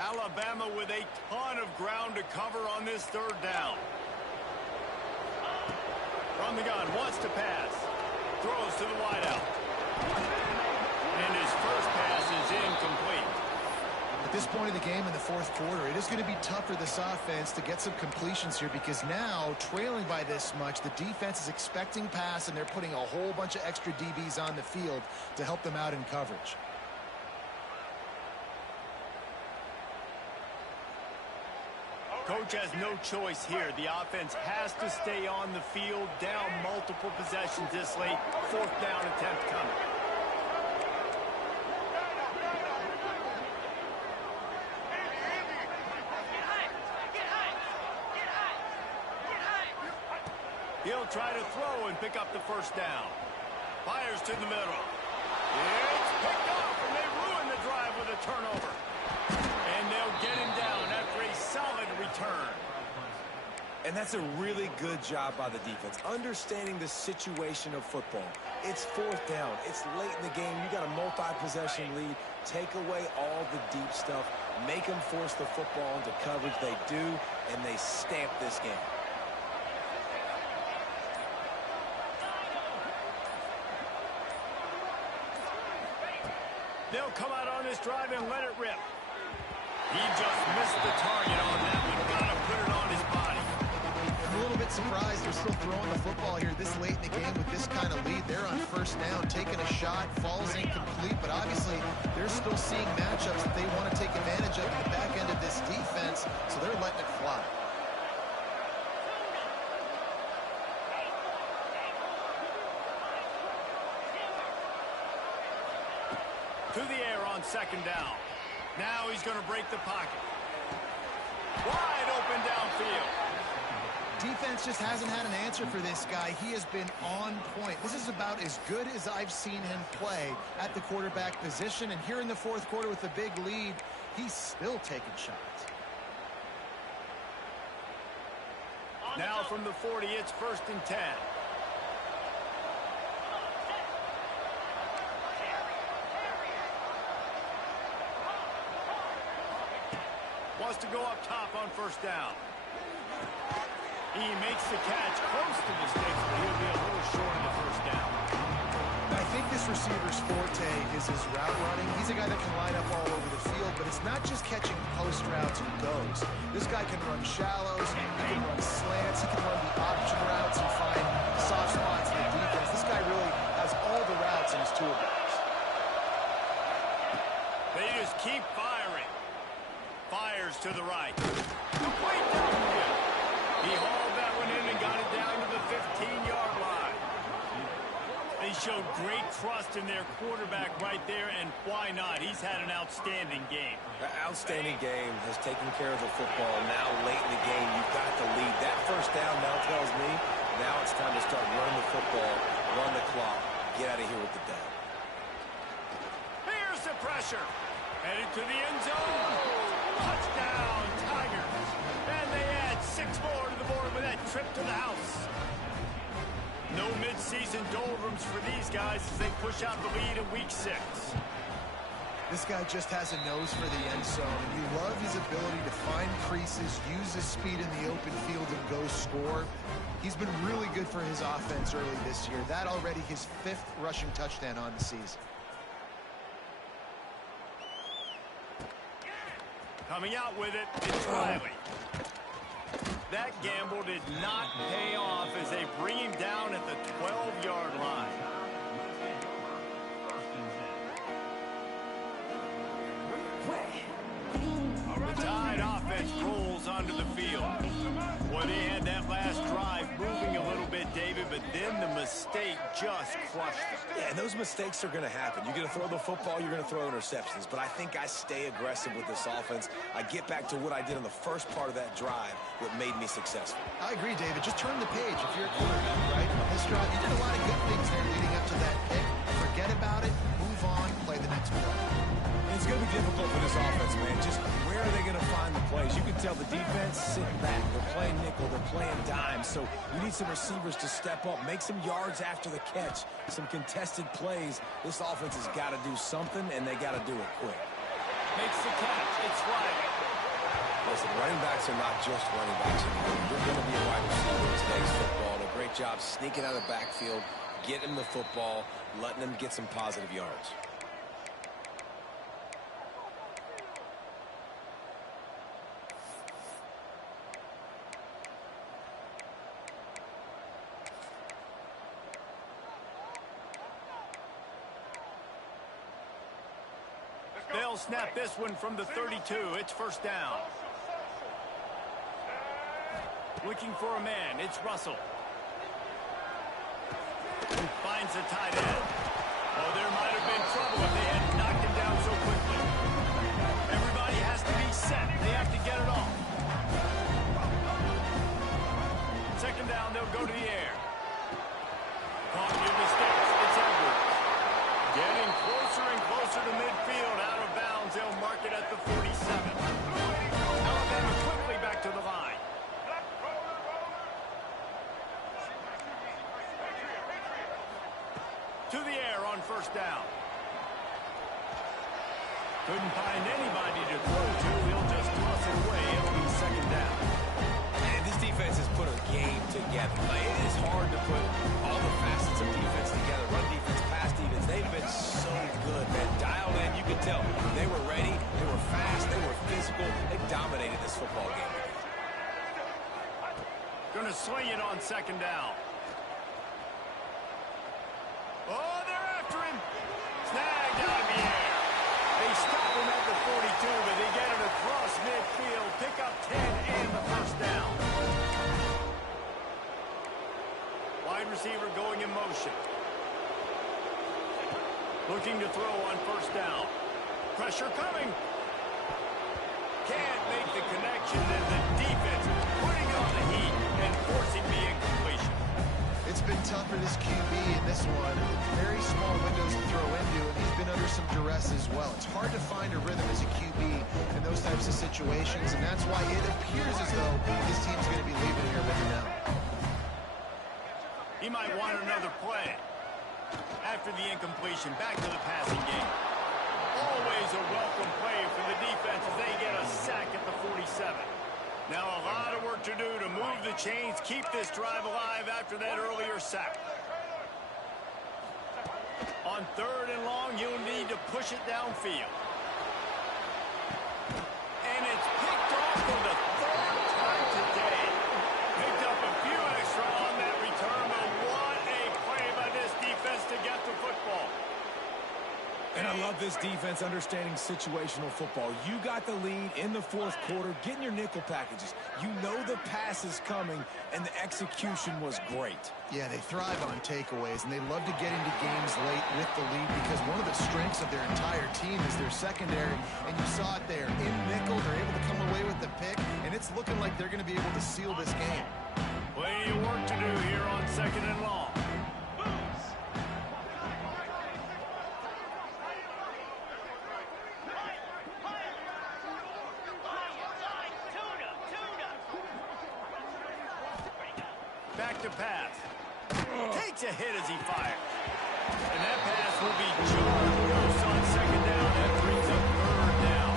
Alabama with a ton of ground to cover on this third down. From the gun, wants to pass. Throws to the wideout. And his first pass is incomplete. At this point of the game in the fourth quarter, it is going to be tough for this offense to get some completions here because now, trailing by this much, the defense is expecting pass, and they're putting a whole bunch of extra DBs on the field to help them out in coverage. Coach has no choice here. The offense has to stay on the field, down multiple possessions this late. Fourth down attempt coming. He'll try to throw and pick up the first down. Fires to the middle. It's picked off, and they ruin the drive with a turnover. And they'll get him down after a solid return. And that's a really good job by the defense, understanding the situation of football. It's fourth down. It's late in the game. You got a multi-possession lead. Take away all the deep stuff. Make them force the football into coverage. They do, and they stamp this game. They'll come out on this drive and let it rip. He just missed the target on that one. Gotta put it on his body. I'm a little bit surprised they're still throwing the football here this late in the game with this kind of lead. They're on first down, taking a shot, falls incomplete, but obviously they're still seeing matchups that they want to take advantage of in the back end of this defense, so they're letting it fly. To the air on second down. Now he's going to break the pocket. Wide open downfield. Defense just hasn't had an answer for this guy. He has been on point. This is about as good as I've seen him play at the quarterback position. And here in the fourth quarter with a big lead, he's still taking shots. Now from the 40, it's 1st and 10. Wants to go up top on first down. He makes the catch close to the sticks, but he'll be a little short of the first down. I think this receiver's forte is his route running. He's a guy that can line up all over the field, but it's not just catching post routes and goes. This guy can run shallows, he can run slants, he can run the option routes and find soft spots in the defense. This guy really has all the routes in his toolbox. They just keep firing. Fires to the right. Complete downfield. He hauled that one in and got it down to the 15-yard line. They showed great trust in their quarterback right there, and why not? He's had an outstanding game. An outstanding game, has taken care of the football. Now, late in the game, you've got the lead. That first down now tells me now it's time to start running the football, run the clock, get out of here with the down. Here's the pressure. Headed to the end zone. Touchdown, Tigers. And they add 6 more to the board with that trip to the house. No midseason doldrums for these guys as they push out the lead in week 6. This guy just has a nose for the end zone, and you love his ability to find creases, use his speed in the open field, and go score. He's been really good for his offense early this year. That already his 5th rushing touchdown on the season. Coming out with it, it's Riley. That gamble did not pay off as they bring him down at the 12-yard line. The Tide offense rolls onto the field. Well, they had that last drive moving a little bit, David, but then the mistake just crushed them. Yeah, and those mistakes are going to happen. You're going to throw the football, you're going to throw interceptions. But I think I stay aggressive with this offense. I get back to what I did on the first part of that drive, what made me successful. I agree, David. Just turn the page if you're a quarterback, right? This drive, you did a lot of good things there leading up to that pick. Forget about it, move on, play the next play. It's going to be difficult for this offense, man. Just where are they going to find the plays? You can tell the defense sitting back. They're playing nickel. They're playing dime. So you need some receivers to step up, make some yards after the catch, some contested plays. This offense has got to do something, and they got to do it quick. Makes the catch. It's Riley. Listen, running backs are not just running backs anymore. You're going to be a wide receiver in today's football. And a great job sneaking out of the backfield, getting the football, letting them get some positive yards. They'll snap this one from the 32. It's first down. Looking for a man. It's Russell. Finds the tight end. Oh, there might have been trouble if they had knocked him down so quickly. Everybody has to be set. They have to get it off. Second down, they'll go to the air. Caught near the sticks. It's out. it at the 47. Alabama quickly back to the line. To the air on first down. Couldn't find anybody to throw to. He'll just toss it away. It'll be second down. And this defense has put a game together. Like, it is hard to put all the facets of defense together. Run defense, pass defense. They've been so good, man. Dialed in, you can tell. They were ready. They were fast. They were physical. They dominated this football game. Going to swing it on second down. Oh, they're after him. Snagged out of the air. They stop him at the 42, but they get it across midfield. Pick up 10 and the first down. Wide receiver going in motion. Looking to throw on first down. Pressure coming. Can't make the connection, and the defense putting on the heat and forcing the incompletion. It's been tough for this QB in this one. Very small windows to throw into, and he's been under some duress as well. It's hard to find a rhythm as a QB in those types of situations, and that's why it appears as though his team's going to be leaving here with him now. He might want another play. After the incompletion, back to the passing game. Always a welcome play for the defense as they get a sack at the 47. Now a lot of work to do to move the chains, keep this drive alive after that earlier sack. On third and long, you'll need to push it downfield. And it's picked off for the third time today. Picked up a few extra on that return, but what a play by this defense to get the football. And I love this defense understanding situational football. You got the lead in the fourth quarter, getting your nickel packages. You know the pass is coming, and the execution was great. Yeah, they thrive on takeaways, and they love to get into games late with the lead because one of the strengths of their entire team is their secondary, and you saw it there. In nickel, they're able to come away with the pick, and it's looking like they're going to be able to seal this game. Plenty of work to do here on second and long. Back to pass. Takes a hit as he fires. And that pass will be jarred loose on second down. That brings up third down.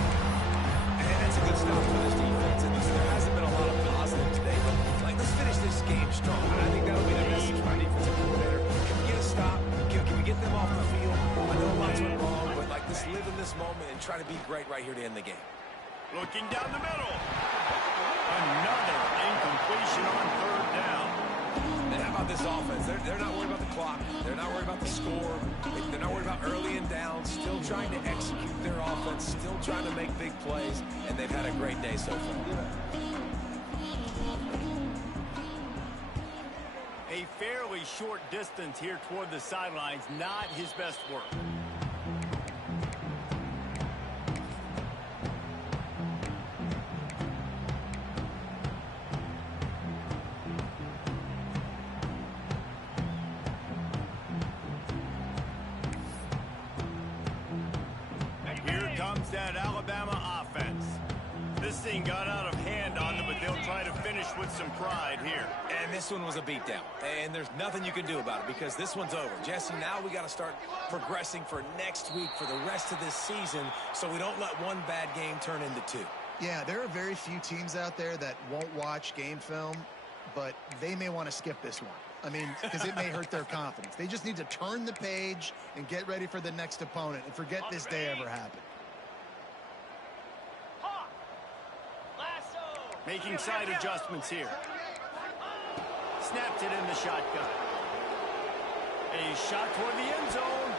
And that's a good stop for this defense. And there hasn't been a lot of positive today, but like, let's finish this game strong. And I think that'll be the message from our defensive coordinator. Can we get a stop? Can we get them off the field? I know lots went wrong, but like, let's live in this moment and try to be great right here to end the game. Looking down the middle. Another incompletion on third down. And how about this offense? They're not worried about the clock. They're not worried about the score. They're not worried about early and down. Still trying to execute their offense. Still trying to make big plays. And they've had a great day so far. A fairly short distance here toward the sidelines. Not his best work. That Alabama offense. This thing got out of hand on them, but they'll try to finish with some pride here. And this one was a beatdown. And there's nothing you can do about it because this one's over. Jesse, now we got to start progressing for next week for the rest of this season so we don't let one bad game turn into two. Yeah, there are very few teams out there that won't watch game film, but they may want to skip this one. I mean, because it may hurt their confidence. They just need to turn the page and get ready for the next opponent and forget this day ever happened. Making side adjustments here. Snapped it in the shotgun. A shot toward the end zone.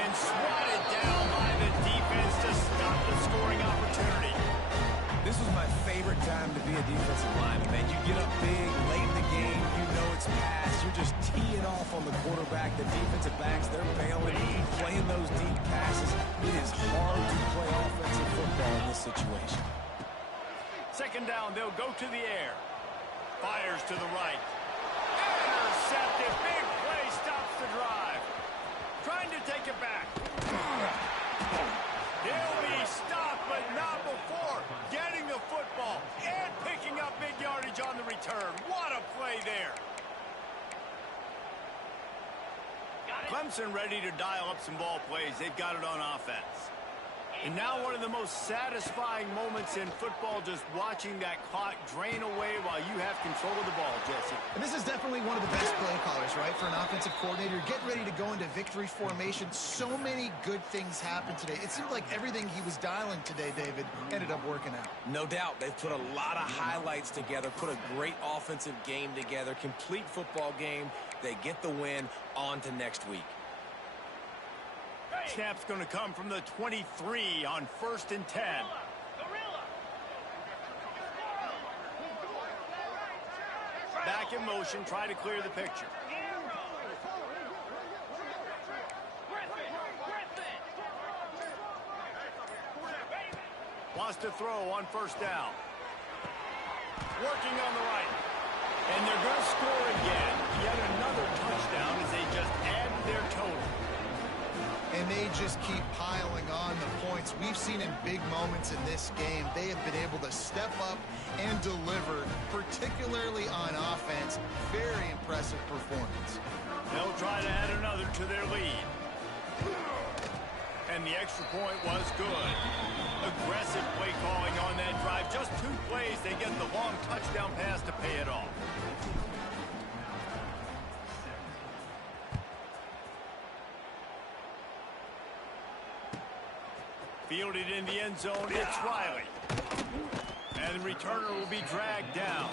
And swatted down by the defense to stop the scoring opportunity. This was my favorite time to be a defensive lineman, man. You get up big, late in the game, you know it's pass. You're just teeing off on the quarterback. The defensive backs, they're bailing, playing those deep passes. It is hard to play offensive football in this situation. Second down, they'll go to the air. Fires to the right. Intercepted. Big play stops the drive. Trying to take it back. He'll be stopped Clemson ready to dial up some ball plays. They've got it on offense. And now one of the most satisfying moments in football, just watching that clock drain away while you have control of the ball, Jesse. And this is definitely one of the best play callers, right, for an offensive coordinator. Getting ready to go into victory formation. So many good things happened today. It seemed like everything he was dialing today, David, ended up working out. No doubt. They've put a lot of highlights together, put a great offensive game together, complete football game. They get the win. On to next week. Snap's going to come from the 23 on 1st and 10. Back in motion, try to clear the picture. Wants to throw on 1st down. Working on the right. And they're going to score again. Yet another touchdown as they just add to their total. And they just keep piling on the points. We've seen in big moments in this game, they have been able to step up and deliver, particularly on offense. Very impressive performance. They'll try to add another to their lead. And the extra point was good. Aggressive play calling on that drive. Just 2 plays, they get the long touchdown pass to pay it off. Fielded in the end zone, it's Riley. And the returner will be dragged down.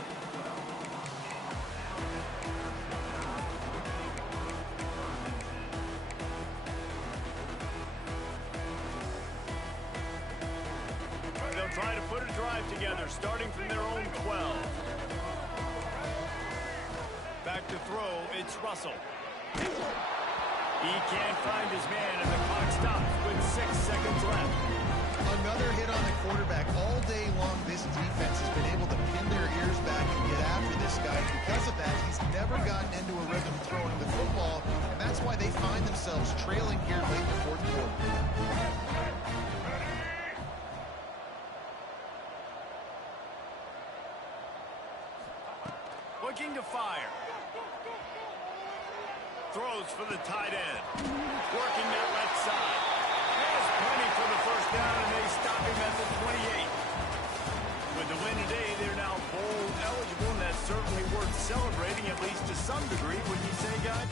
They'll try to put a drive together, starting from their own 12. Back to throw, it's Russell. He can't find his man, and the clock stops with 6 seconds left. Another hit on the quarterback. All day long, this defense has been able to pin their ears back and get after this guy. Because of that, he's never gotten into a rhythm throwing the football, and that's why they find themselves trailing here late in the 4th quarter. Looking to fire. Throws for the tight end. Working that left side. There's plenty for the 1st down, and they stop him at the 28. With the win today, they're now bowl eligible, and that's certainly worth celebrating, at least to some degree, wouldn't you say, guys?